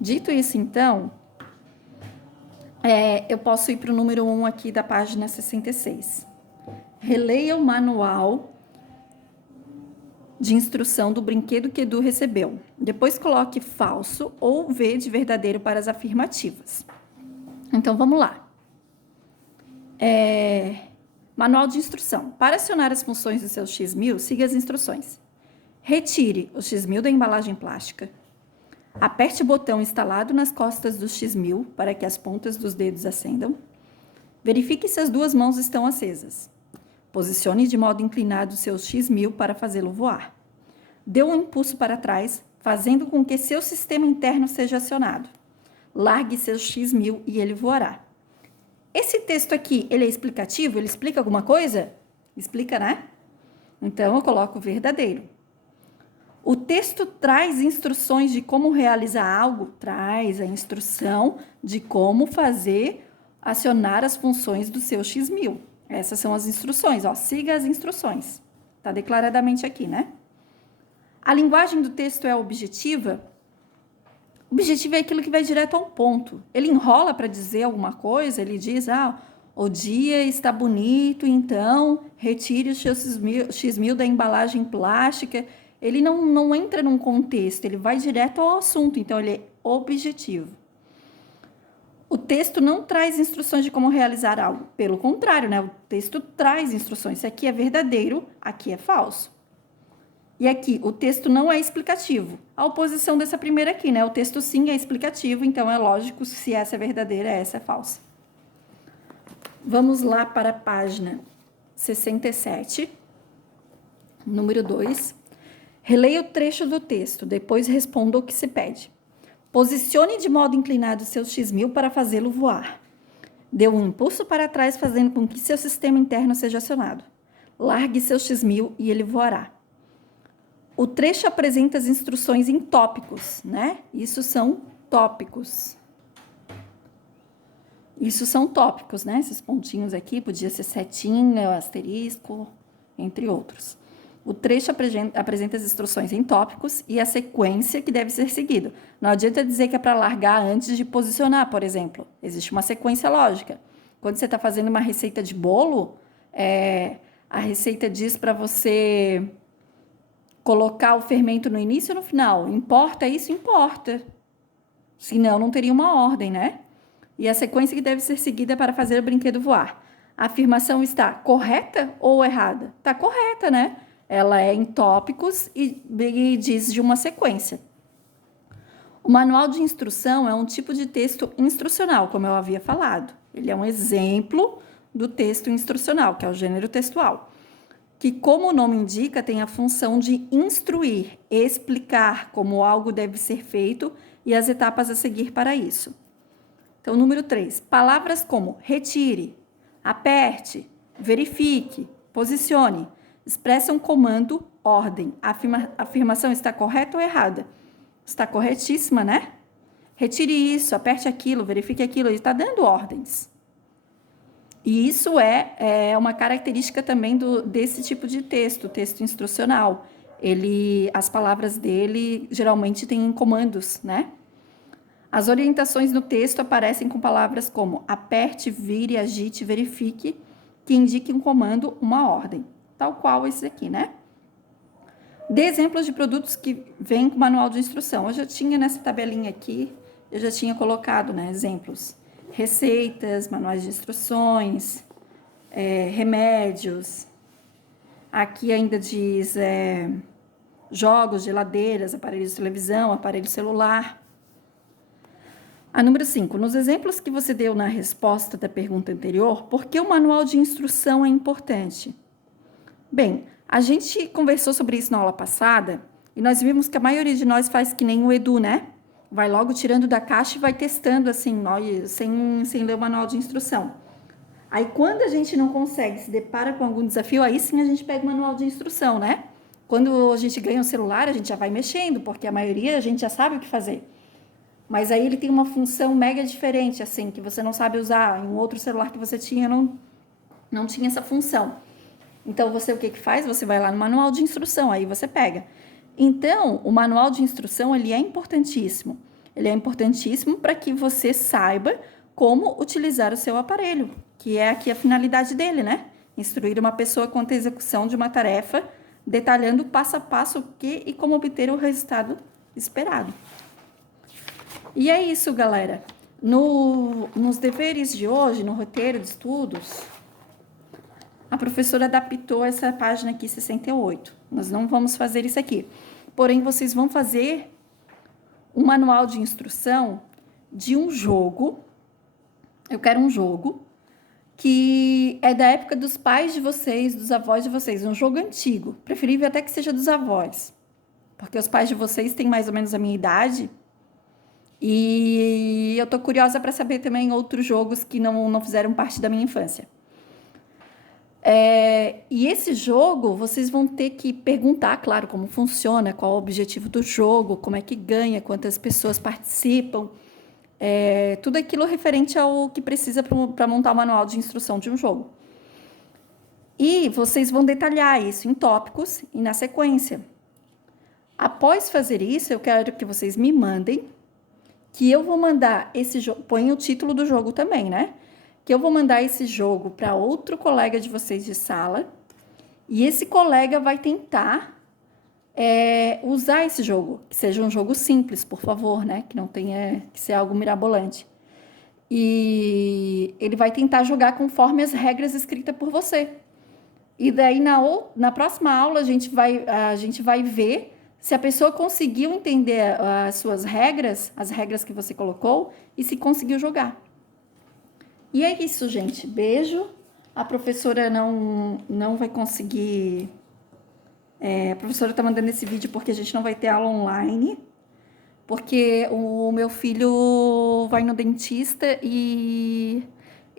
Dito isso, então, eu posso ir para o número 1 aqui da página 66. Releia o manual de instrução do brinquedo que Edu recebeu. Depois coloque falso ou V de verdadeiro para as afirmativas. Então, vamos lá. Manual de instrução. Para acionar as funções do seu X1000, siga as instruções. Retire o X1000 da embalagem plástica. Aperte o botão instalado nas costas do X1000 para que as pontas dos dedos acendam. Verifique se as duas mãos estão acesas. Posicione de modo inclinado o seu X1000 para fazê-lo voar. Dê um impulso para trás, fazendo com que seu sistema interno seja acionado. Largue seu X1000 e ele voará. Esse texto aqui, ele é explicativo? Ele explica alguma coisa? Explica, né? Então, eu coloco verdadeiro. O texto traz instruções de como realizar algo? Traz a instrução de como acionar as funções do seu X1000. Essas são as instruções, ó, siga as instruções. Tá declaradamente aqui, né? A linguagem do texto é objetiva? Objetivo é aquilo que vai direto ao ponto. Ele enrola para dizer alguma coisa, ele diz, o dia está bonito, então retire o X1000 da embalagem plástica. Ele não entra num contexto, ele vai direto ao assunto, então ele é objetivo. O texto não traz instruções de como realizar algo, pelo contrário, né? O texto traz instruções, se aqui é verdadeiro, aqui é falso. E aqui, o texto não é explicativo. A oposição dessa primeira aqui, né? O texto sim é explicativo, então é lógico se essa é verdadeira, essa é falsa. Vamos lá para a página 67, número 2. Releia o trecho do texto, depois responda o que se pede. Posicione de modo inclinado seu X1000 para fazê-lo voar. Dê um impulso para trás, fazendo com que seu sistema interno seja acionado. Largue seu X1000 e ele voará. O trecho apresenta as instruções em tópicos, né? Isso são tópicos. Né? Esses pontinhos aqui, podia ser setinha, asterisco, entre outros. O trecho apresenta as instruções em tópicos e a sequência que deve ser seguida. Não adianta dizer que é para largar antes de posicionar, por exemplo. Existe uma sequência lógica. Quando você está fazendo uma receita de bolo, a receita diz para você colocar o fermento no início ou no final. Importa isso? Importa. Senão, não teria uma ordem, né? E a sequência que deve ser seguida para fazer o brinquedo voar. A afirmação está correta ou errada? Está correta, né? Ela é em tópicos e diz de uma sequência. O manual de instrução é um tipo de texto instrucional, como eu havia falado. Ele é um exemplo do texto instrucional, que é o gênero textual, que, como o nome indica, tem a função de instruir, explicar como algo deve ser feito e as etapas a seguir para isso. Então, número 3. Palavras como retire, aperte, verifique, posicione, expressam comando, ordem. A afirmação está correta ou errada? Está corretíssima, né? Retire isso, aperte aquilo, verifique aquilo. Ele está dando ordens. E isso é uma característica também desse tipo de texto instrucional. As palavras dele geralmente têm comandos, né? As orientações no texto aparecem com palavras como aperte, vire, agite, verifique, que indiquem um comando, uma ordem. Tal qual esse aqui, né? Dê exemplos de produtos que vêm com manual de instrução. Eu já tinha nessa tabelinha aqui, eu já tinha colocado, né, exemplos. Receitas, manuais de instruções, remédios. Aqui ainda diz jogos, geladeiras, aparelhos de televisão, aparelho celular. A número 5. Nos exemplos que você deu na resposta da pergunta anterior, por que o manual de instrução é importante? Bem, a gente conversou sobre isso na aula passada e nós vimos que a maioria de nós faz que nem o Edu, né? Vai logo tirando da caixa e vai testando assim, sem ler o manual de instrução. Aí, quando a gente não consegue, se depara com algum desafio, aí sim a gente pega o manual de instrução, né? Quando a gente ganha um celular, a gente já vai mexendo, porque a maioria a gente já sabe o que fazer. Mas aí ele tem uma função mega diferente, assim, que você não sabe usar. Em um outro celular que você tinha, não tinha essa função. Então, você o que faz? Você vai lá no manual de instrução, aí você pega. Então, o manual de instrução, ele é importantíssimo. Ele é importantíssimo para que você saiba como utilizar o seu aparelho, que é aqui a finalidade dele, né? Instruir uma pessoa quanto à execução de uma tarefa, detalhando passo a passo o que e como obter o resultado esperado. E é isso, galera. Nos deveres de hoje, no roteiro de estudos, a professora adaptou essa página aqui, 68. Nós não vamos fazer isso aqui. Porém, vocês vão fazer um manual de instrução de um jogo. Eu quero um jogo que é da época dos pais de vocês, dos avós de vocês. Um jogo antigo. Preferível até que seja dos avós. Porque os pais de vocês têm mais ou menos a minha idade. E eu tô curiosa para saber também outros jogos que não fizeram parte da minha infância. E esse jogo, vocês vão ter que perguntar, claro, como funciona, qual é o objetivo do jogo, como é que ganha, quantas pessoas participam, tudo aquilo referente ao que precisa para montar o manual de instrução de um jogo. E vocês vão detalhar isso em tópicos e na sequência. Após fazer isso, eu quero que vocês me mandem, que eu vou mandar esse jogo, põe o título do jogo também, né? Que eu vou mandar esse jogo para outro colega de vocês de sala e esse colega vai tentar usar esse jogo, que seja um jogo simples, por favor, né? Que não tenha que ser algo mirabolante. E ele vai tentar jogar conforme as regras escritas por você. E daí na próxima aula a gente vai ver se a pessoa conseguiu entender as suas regras, as regras que você colocou, e se conseguiu jogar. E é isso, gente. Beijo. A professora não vai conseguir... a professora tá mandando esse vídeo porque a gente não vai ter aula online, porque o meu filho vai no dentista e